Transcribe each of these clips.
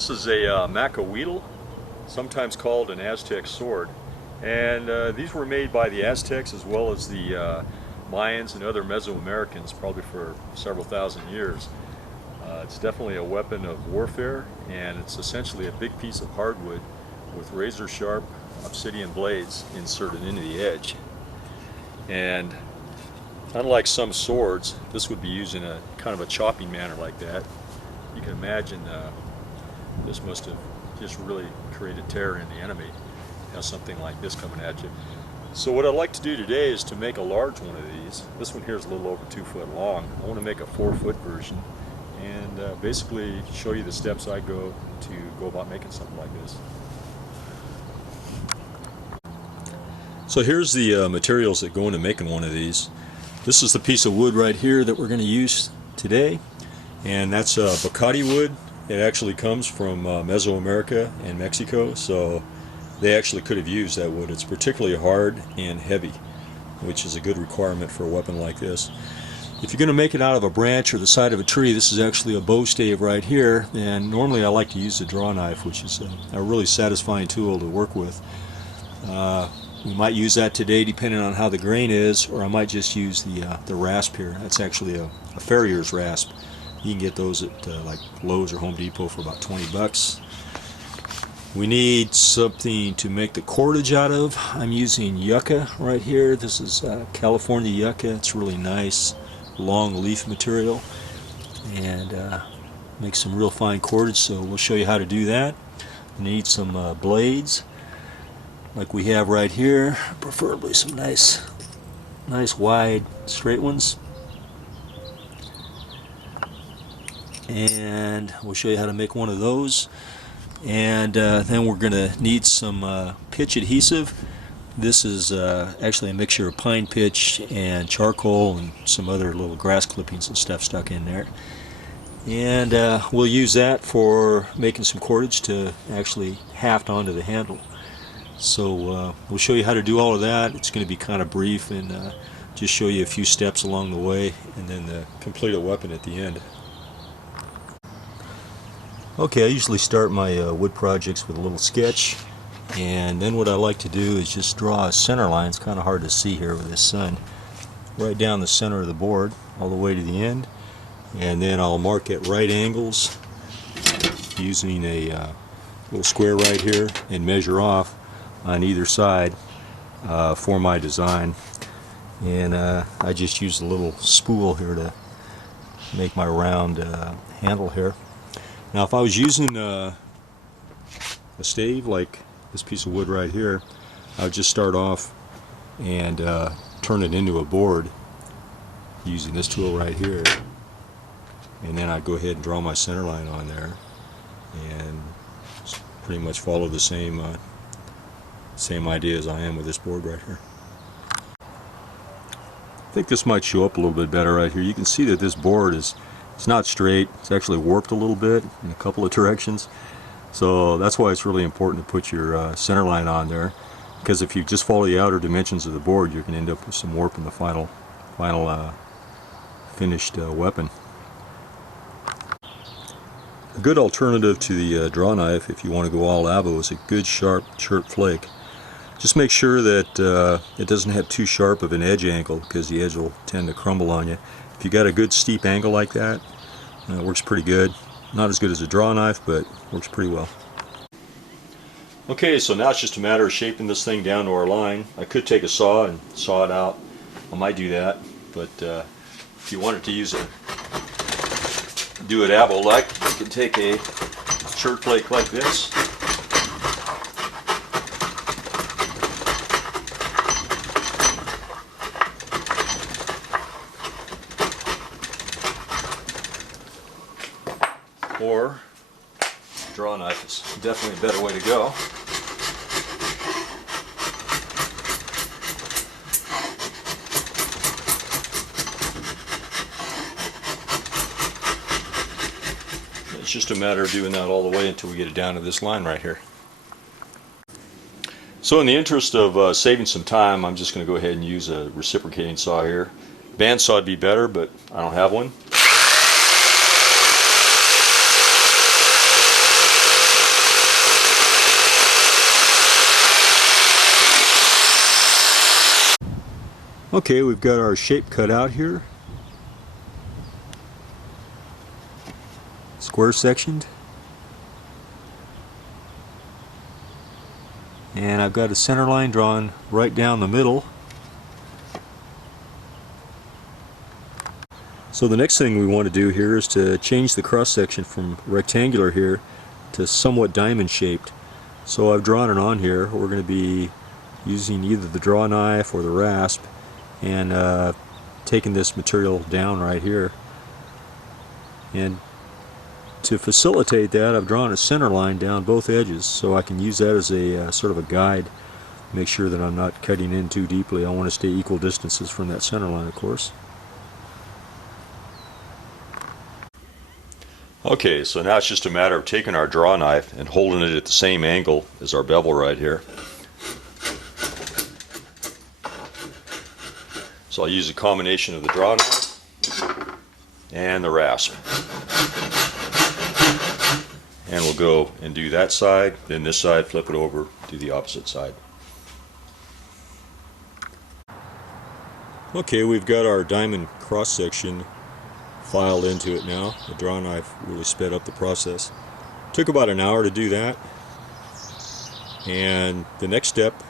This is a Maquahuitl, sometimes called an Aztec sword. And these were made by the Aztecs as well as the Mayans and other Mesoamericans, probably for several thousand years. It's definitely a weapon of warfare, and it's essentially a big piece of hardwood with razor sharp obsidian blades inserted into the edge. And unlike some swords, this would be used in a kind of a chopping manner like that. You can imagine this must have just really created terror in the enemy, something like this coming at you. So what I'd like to do today is to make a large one of these. This one here is a little over 2 foot long. I want to make a 4-foot version and basically show you the steps I go about making something like this. So here's the materials that go into making one of these. This is the piece of wood right here that we're going to use today, and that's Bacati wood. It actually comes from Mesoamerica and Mexico, so they actually could have used that wood. It's particularly hard and heavy, which is a good requirement for a weapon like this. If you're going to make it out of a branch or the side of a tree, this is actually a bow stave right here, and normally I like to use the draw knife, which is a really satisfying tool to work with. We might use that today depending on how the grain is, or I might just use the rasp here. That's actually a farrier's rasp. You can get those at like Lowe's or Home Depot for about 20 bucks. We need something to make the cordage out of. I'm using yucca right here. This is California yucca. It's really nice, long leaf material, and makes some real fine cordage, so we'll show you how to do that. We need some blades like we have right here, preferably some nice wide straight ones, and we'll show you how to make one of those. And then we're going to need some pitch adhesive. This is actually a mixture of pine pitch and charcoal and some other little grass clippings and stuff stuck in there, and we'll use that for making some cordage to actually haft onto the handle. So we'll show you how to do all of that. It's going to be kind of brief and just show you a few steps along the way, and then complete a weapon at the end. Okay, I usually start my wood projects with a little sketch, and then what I like to do is just draw a center line. It's kind of hard to see here with this sun. Right down the center of the board all the way to the end, and then I'll mark at right angles using a little square right here and measure off on either side for my design. And I just use a little spool here to make my round handle here. Now if I was using a stave like this piece of wood right here, I would just start off and turn it into a board using this tool right here, and then I'd go ahead and draw my center line on there and pretty much follow the same idea as I am with this board right here. I think this might show up a little bit better right here. You can see that this board it's not straight. It's actually warped a little bit in a couple of directions. So that's why it's really important to put your center line on there, because if you just follow the outer dimensions of the board, you can end up with some warp in the final finished weapon. A good alternative to the draw knife, if you want to go all avo, is a good sharp flake. Just make sure that it doesn't have too sharp of an edge angle, because the edge will tend to crumble on you. If you got a good steep angle like that, it works pretty good. Not as good as a draw knife, but works pretty well. Okay, so now it's just a matter of shaping this thing down to our line. I could take a saw and saw it out. I might do that, but if you wanted to do it avo-like, you can take a chert flake like this. Or draw knife is definitely a better way to go. It's just a matter of doing that all the way until we get it down to this line right here. So in the interest of saving some time, I'm just going to go ahead and use a reciprocating saw here. Bandsaw would be better, but I don't have one. Okay, we've got our shape cut out here. Square sectioned. And I've got a center line drawn right down the middle. So the next thing we want to do here is to change the cross section from rectangular here to somewhat diamond shaped. So I've drawn it on here. We're going to be using either the draw knife or the rasp and taking this material down right here. And to facilitate that, I've drawn a center line down both edges so I can use that as a sort of a guide. Make sure that I'm not cutting in too deeply. I want to stay equal distances from that center line, of course. Okay, so now it's just a matter of taking our draw knife and holding it at the same angle as our bevel right here. So I'll use a combination of the draw knife and the rasp. And we'll go and do that side, then this side, flip it over, do the opposite side. Okay, we've got our diamond cross section filed into it now. The draw knife really sped up the process. Took about an hour to do that. And the next step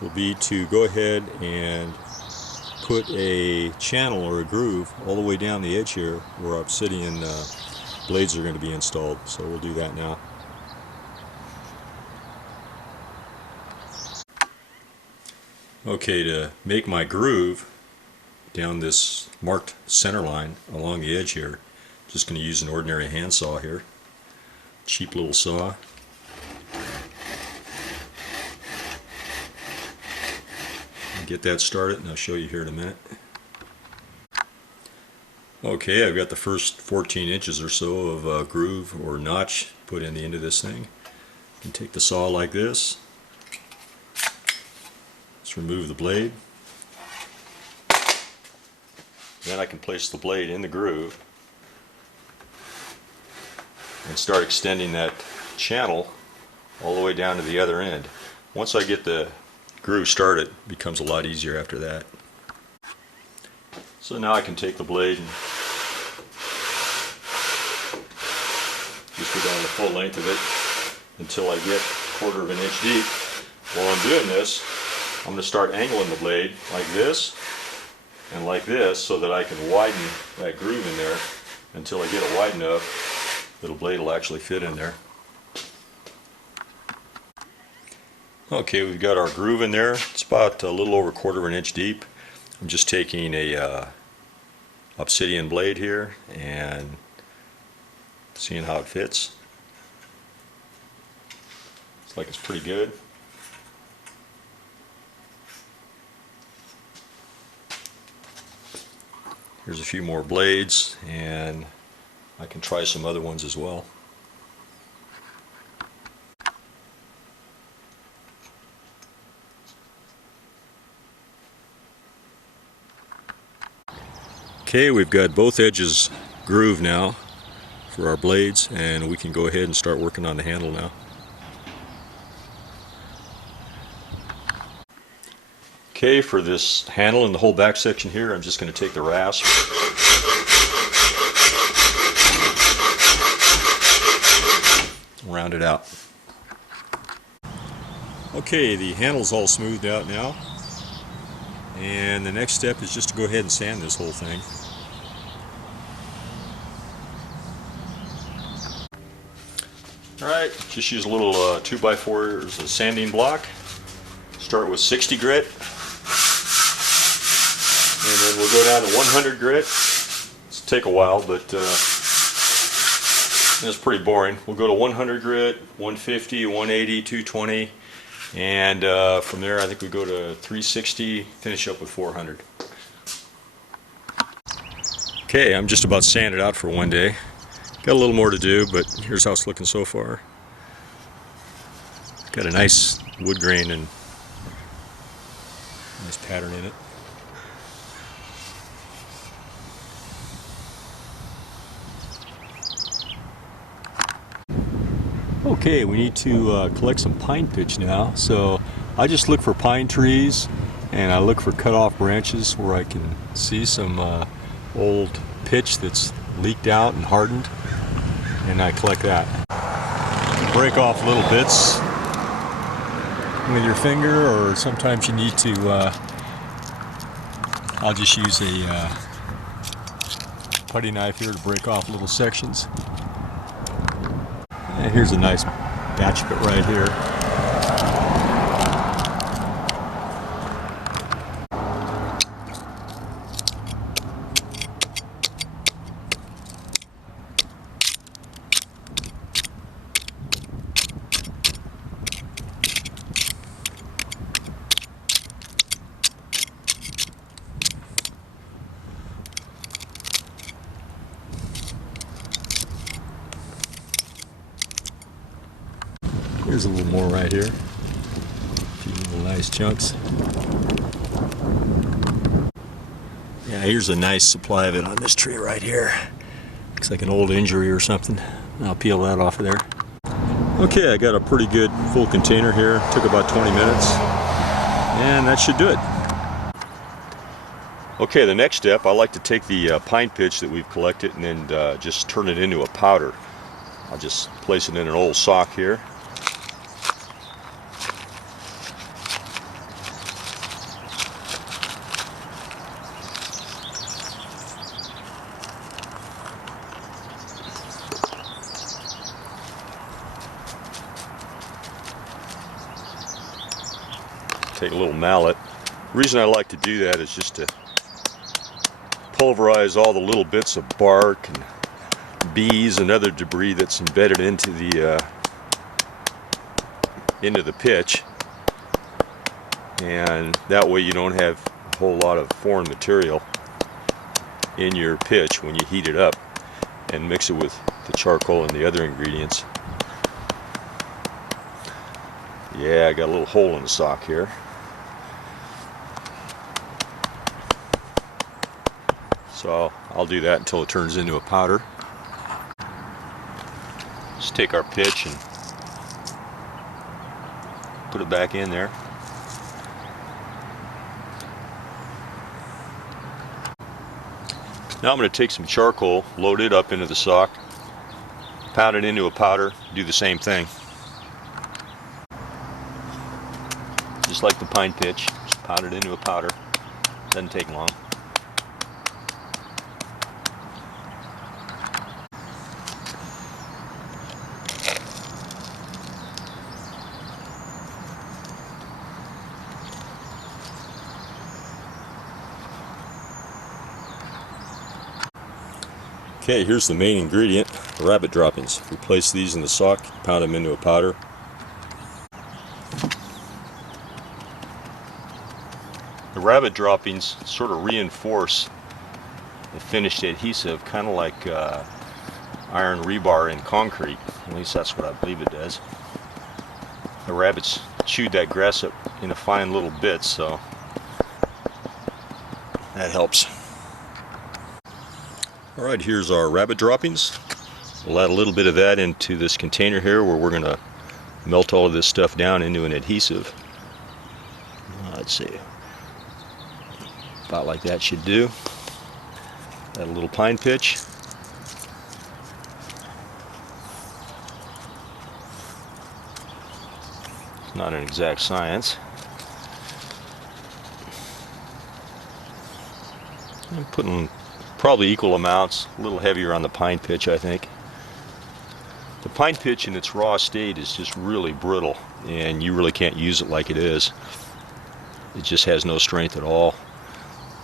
will be to go ahead and put a channel or a groove all the way down the edge here where our obsidian blades are going to be installed. So we'll do that now. Okay, to make my groove down this marked center line along the edge here, just going to use an ordinary handsaw here. Cheap little saw. Get that started and I'll show you here in a minute. Okay, I've got the first 14 inches or so of groove or notch put in the end of this thing. And take the saw like this. Let's remove the blade. Then I can place the blade in the groove and start extending that channel all the way down to the other end. Once I get the groove started, it becomes a lot easier after that. So now I can take the blade and just go down the full length of it until I get 1/4 of an inch deep. While I'm doing this, I'm going to start angling the blade like this and like this so that I can widen that groove in there until I get it wide enough that the blade will actually fit in there. Okay, we've got our groove in there. It's about a little over 1/4 of an inch deep. I'm just taking a obsidian blade here and seeing how it fits. Looks like it's pretty good. Here's a few more blades, and I can try some other ones as well. Okay, we've got both edges grooved now for our blades, and we can go ahead and start working on the handle now. Okay, for this handle and the whole back section here, I'm just going to take the rasp and round it out. Okay, the handle's all smoothed out now, and the next step is just to go ahead and sand this whole thing. Alright, just use a little 2x4 as a sanding block. Start with 60 grit. And then we'll go down to 100 grit. It's take a while, but it's pretty boring. We'll go to 100 grit, 150, 180, 220, and from there I think we go to 360, finish up with 400. Okay, I'm just about sanded out for one day. Got a little more to do, but here's how it's looking so far. Got a nice wood grain and nice pattern in it. Okay, we need to collect some pine pitch now. So I just look for pine trees and I look for cut off branches where I can see some old pitch that's leaked out and hardened, and I collect that. Break off little bits with your finger, or sometimes you need to, I'll just use a putty knife here to break off little sections. And here's a nice batch of it right here. Here's a little more right here. A few little nice chunks. Yeah, here's a nice supply of it on this tree right here. Looks like an old injury or something. I'll peel that off of there. Okay, I got a pretty good full container here. Took about 20 minutes. And that should do it. Okay, the next step, I like to take the pine pitch that we've collected and then just turn it into a powder. I'll just place it in an old sock here. Take a little mallet. The reason I like to do that is just to pulverize all the little bits of bark and bees and other debris that's embedded into the pitch, and that way you don't have a whole lot of foreign material in your pitch when you heat it up and mix it with the charcoal and the other ingredients. Yeah, I got a little hole in the sock here. So I'll do that until it turns into a powder. Just take our pitch and put it back in there. Now I'm going to take some charcoal, load it up into the sock, pound it into a powder, do the same thing. Just like the pine pitch, just pound it into a powder. Doesn't take long. Okay, here's the main ingredient, rabbit droppings. We place these in the sock, pound them into a powder. The rabbit droppings sort of reinforce the finished adhesive, kind of like iron rebar in concrete. At least that's what I believe it does. The rabbits chewed that grass up into fine little bits, so that helps. Alright, here's our rabbit droppings. We'll add a little bit of that into this container here where we're going to melt all of this stuff down into an adhesive. Let's see. About like that should do. Add a little pine pitch. It's not an exact science. I'm putting probably equal amounts, a little heavier on the pine pitch, I think. The pine pitch in its raw state is just really brittle, and you really can't use it like it is. It just has no strength at all.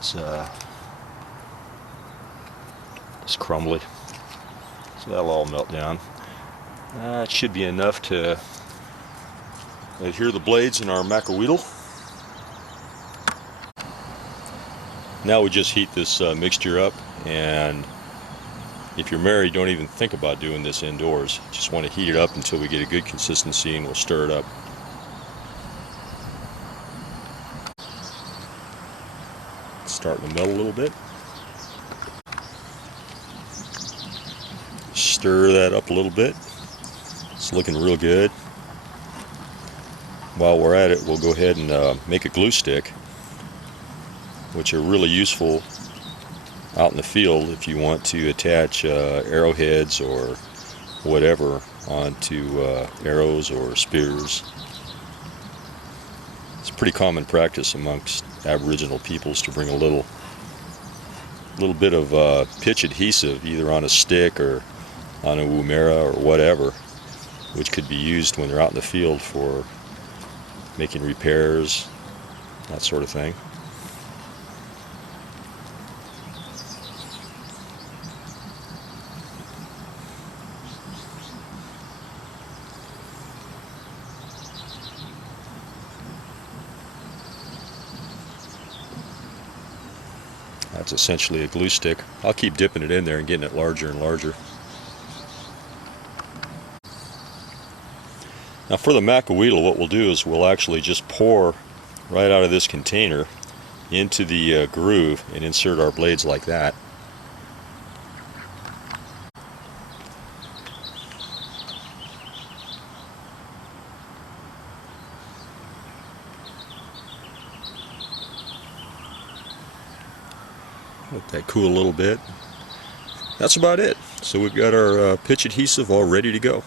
It's crumbly. So that'll all melt down. It should be enough to adhere the blades in our Maquahuitl. Now we just heat this mixture up, and if you're married, don't even think about doing this indoors. Just want to heat it up until we get a good consistency, and we'll stir it up. Starting to melt a little bit. Stir that up a little bit. It's looking real good. While we're at it, we'll go ahead and make a glue stick. which are really useful out in the field if you want to attach arrowheads or whatever onto arrows or spears. It's pretty common practice amongst Aboriginal peoples to bring a little bit of pitch adhesive either on a stick or on a woomera or whatever, which could be used when they're out in the field for making repairs, that sort of thing. That's essentially a glue stick. I'll keep dipping it in there and getting it larger and larger. Now for the Maquahuitl, what we'll do is we'll actually just pour right out of this container into the groove and insert our blades like that. Let that cool a little bit. That's about it. So we've got our pitch adhesive all ready to go.